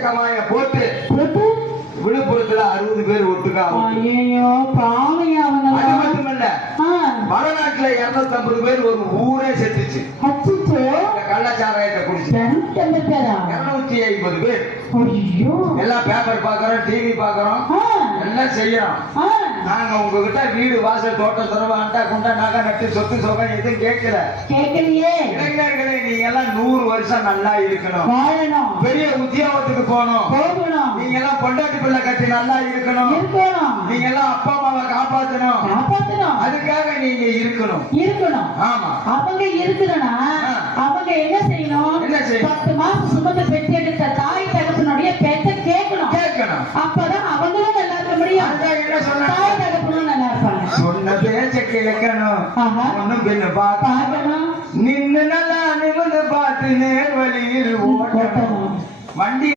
போட்டு விழுப்புரத்துல 60 பேர் ஒட்டுக்கா. ஐயோ பாவையா அவங்க. அது மட்டுமல்ல, வடநாட்டுல 250 பேர் ஒரு ஊரே செத்துச்சு. கள்ளச்சாராயத்தை குடிச்சு 250 பேர். எல்லாம் பேப்பர் பாக்குறோம், டிவி பாக்குறோம், எல்லாம் செய்யறோம். நாங்க உங்ககிட்ட வீடு வாசல் தோட்டம் துறவு அண்டா குண்டா நகை நட்டு சொத்து சொகம் எதுவும் கேட்கலையே. இளைஞர்களே, நீங்க எல்லாம் 100 வருஷம் நல்லா இருக்கணும், பெரிய உத்தியோகத்துக்கு போகணும், நீங்க எல்லாம் பொண்டாட்டி பிள்ளை கட்டி நல்லா இருக்கணும், நீங்க எல்லாம் அப்பா அம்மாவை காப்பாற்றணும், அதுக்காக நீங்க இருக்கணும். ஆமா, அவங்க இருக்கணும்னா அவங்க என்ன செய்யணும்? 10 மாசம் சுமந்து பெற்றெடுத்த தாய் தகப்பனுடைய பேச்ச கேட்கணும். அப்பதான் அவங்களும் நல்லா இருக்க முடியும். தாய் தகப்பனும் நல்லா இருப்பாங்க. சொன்ன பேச்ச கேட்கணும். ஒண்ணும் பின்ன பார்க்கணும். நின்னு நல்லா நிமிர்ந்து பார்த்து நேர் வழியில் ஓட்டணும். வண்டி